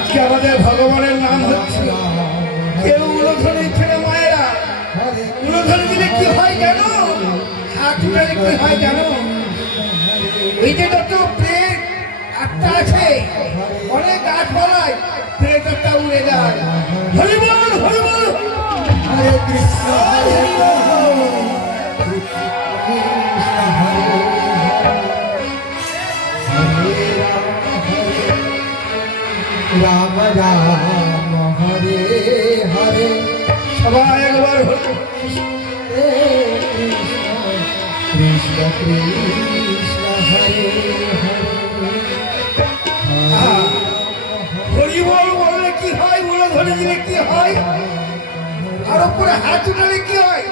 আজকে আমাদের ভগবানের নাম হচ্ছে কেউ উলোধনে ছেলে মায়েরা উলোধনে দিলে কি হয় জানো? হাত উঠালে কি হয় জানো? এই যে যত প্রেত আত্মা আছে অনেক গাছপালায় প্রেত আত্মা উড়ে যায়। হরি বল হরি বল, হরে কৃষ্ণ হরে রাম রাম হরে হরে। সবাই একবার কৃষ্ণ কৃষ্ণ হরে হরি বল বললে কি হয়? উলোধনে দিলে কি হয়? আর উপরে হাত উঠালে কি হয়?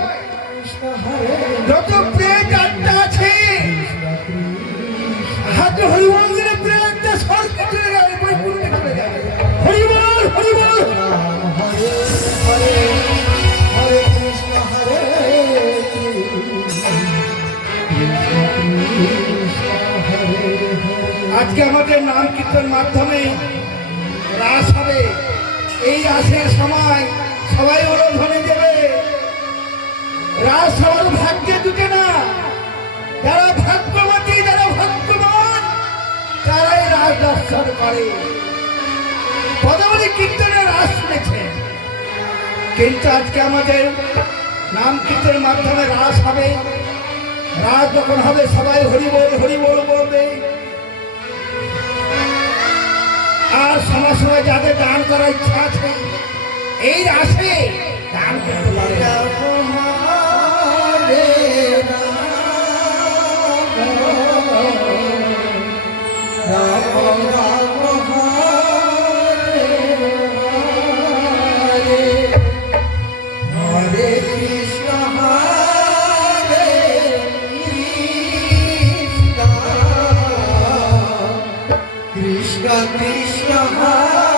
যত প্রেত আত্মা আছে হাতে হরি বল দিলে প্রেত আত্মা স্বর্গে চলে যাবে, বৈকুণ্ঠে চলে যাবে। হরি বল হরি বল। হরে হরে হরে কৃষ্ণ হরে আজকে আমাদের নাম কীর্তন মাধ্যমে রাস হবে। এই রাসের সময় সবাই উলোধনে দেবে। রাস হওয়ার ভাগ্যে জুটে না। যারা ভাগ্যবতী যারা ভাগ্যবান তারাই রাস দর্শন করে। পদাবলী কীর্তনে রাস শুনেছে, কিন্তু আজকে আমাদের নাম কীর্তনের মাধ্যমে রাস হবে। রাস যখন হবে সবাই হরি বল বলবে। আর সময় সময় যাদের দান করার ইচ্ছা আছে এই রাসে দান করতে পারে। রাম রাম হরে হরে হরে কৃষ্ণ হরে কৃষ্ণ কৃষ্ণ কৃষ্ণ হরে